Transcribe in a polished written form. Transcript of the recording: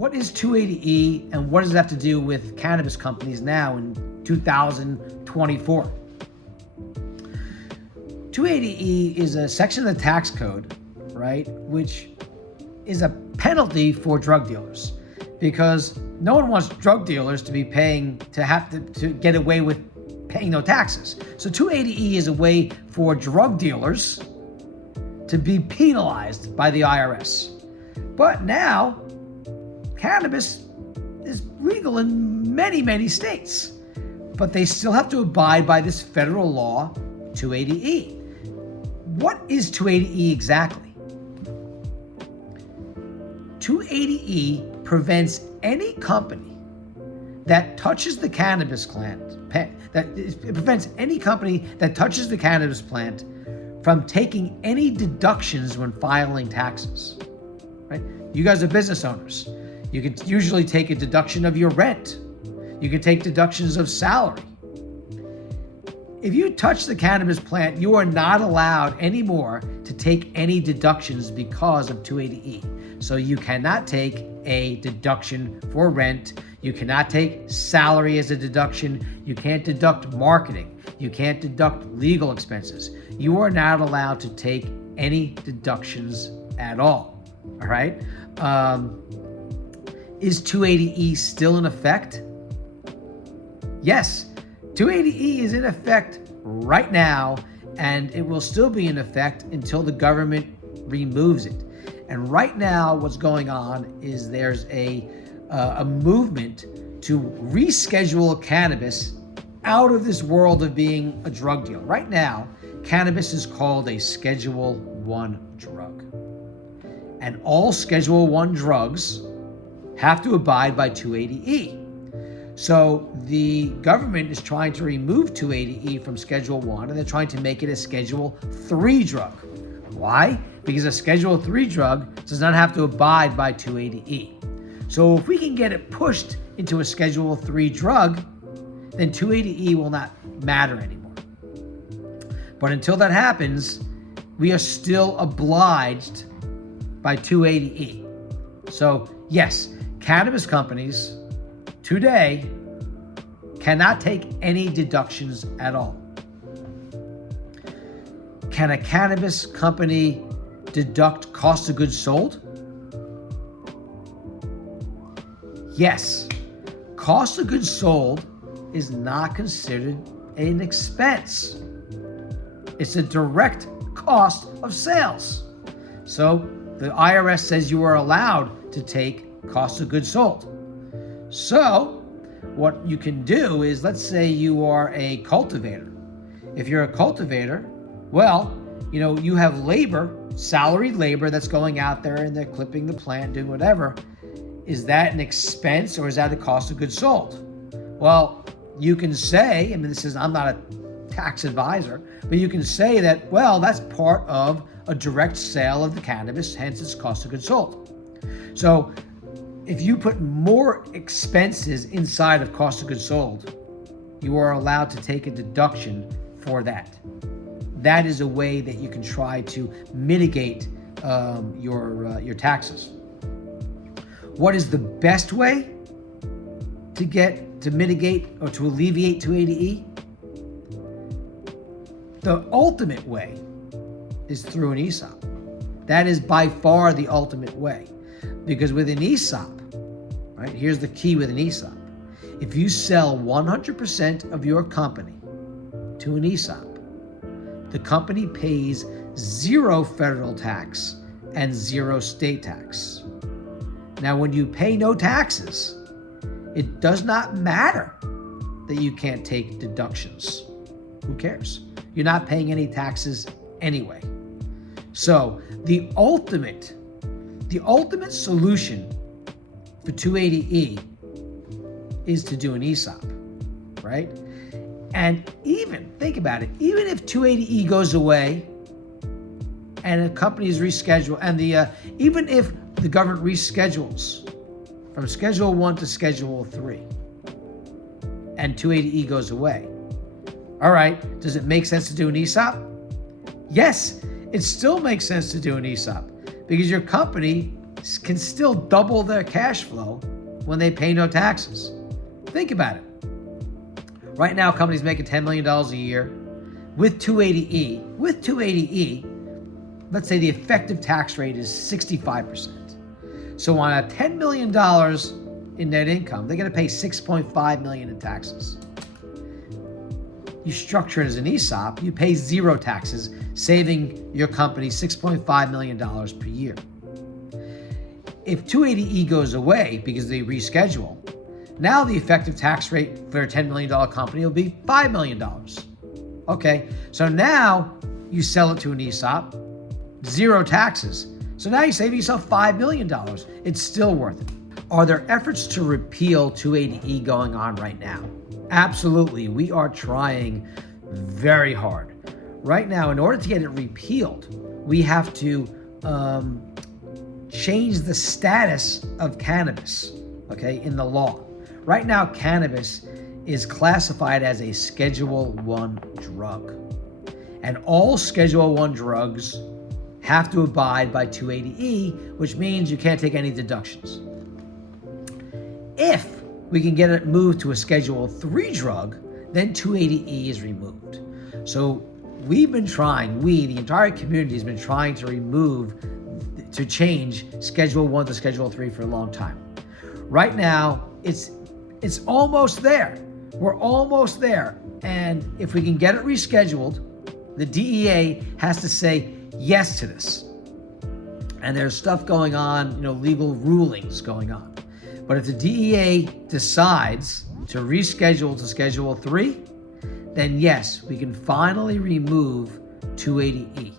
what is 280E and what does it have to do with cannabis companies now in 2024? 280E is a section of the tax code, right, which is a penalty for drug dealers, because no one wants drug dealers to be paying to get away with paying no taxes. So 280E is a way for drug dealers to be penalized by the IRS. But now, cannabis is legal in many, many states, but they still have to abide by this federal law, 280E. What is 280E exactly? 280E prevents any company that touches the cannabis plant, it prevents any company that touches the cannabis plant from taking any deductions when filing taxes, right? You guys are business owners. You can usually take a deduction of your rent. You can take deductions of salary. If you touch the cannabis plant, you are not allowed anymore to take any deductions because of 280E. So you cannot take a deduction for rent. You cannot take salary as a deduction. You can't deduct marketing. You can't deduct legal expenses. You are not allowed to take any deductions at all. All right? Is 280E still in effect? Yes, 280E is in effect right now, and it will still be in effect until the government removes it. And right now, what's going on is there's a movement to reschedule cannabis out of this world of being a drug deal. Right now, cannabis is called a Schedule 1 drug. And all Schedule 1 drugs have to abide by 280E. So the government is trying to remove 280E from Schedule 1, and they're trying to make it a Schedule 3 drug. Why? Because a Schedule 3 drug does not have to abide by 280E. So if we can get it pushed into a Schedule 3 drug, then 280E will not matter anymore. But until that happens, we are still obliged by 280E. So yes, cannabis companies today cannot take any deductions at all. Can a cannabis company deduct cost of goods sold? Yes. Cost of goods sold is not considered an expense. It's a direct cost of sales. So the IRS says you are allowed to take cost of goods sold. So what you can do is, let's say you are a cultivator. If you're a cultivator, well, you have labor, salaried labor that's going out there and they're clipping the plant, doing whatever. Is that an expense or is that a cost of goods sold? Well, you can say, I'm not a tax advisor, but you can say that, well, that's part of a direct sale of the cannabis, hence it's cost of goods sold. So if you put more expenses inside of cost of goods sold, you are allowed to take a deduction for that. That is a way that you can try to mitigate your taxes. What is the best way to mitigate or to alleviate 280E? The ultimate way is through an ESOP. That is by far the ultimate way. Because with an ESOP, right, here's the key with an ESOP. If you sell 100% of your company to an ESOP, the company pays 0 federal tax and 0 state tax. Now, when you pay no taxes, it does not matter that you can't take deductions. Who cares? You're not paying any taxes anyway. So the ultimate solution for 280E is to do an ESOP, right? And even, think about it, even if 280E goes away and a company is rescheduled, and even if the government reschedules from Schedule 1 to Schedule 3 and 280E goes away, all right, does it make sense to do an ESOP? Yes, it still makes sense to do an ESOP because your company can still double their cash flow when they pay no taxes. Think about it. Right now, companies making $10 million a year with 280E. With 280E, let's say the effective tax rate is 65%. So on a $10 million in net income, they're going to pay $6.5 million in taxes. You structure it as an ESOP, you pay zero taxes, saving your company $6.5 million per year. If 280E goes away because they reschedule, now the effective tax rate for a $10 million company will be $5 million. Okay, so now you sell it to an ESOP, zero taxes. So now you save yourself $5 million. It's still worth it. Are there efforts to repeal 280E going on right now? Absolutely. We are trying very hard. Right now, in order to get it repealed, we have to change the status of cannabis, okay, in the law. Right now, cannabis is classified as a Schedule I drug. And all Schedule I drugs have to abide by 280E, which means you can't take any deductions. If we can get it moved to a Schedule III drug, then 280E is removed. So we've been trying, the entire community has been trying to change Schedule I to Schedule III for a long time. Right now, it's almost there. We're almost there. And if we can get it rescheduled, the DEA has to say yes to this. And there's stuff going on, legal rulings going on. But if the DEA decides to reschedule to Schedule III, then yes, we can finally remove 280E.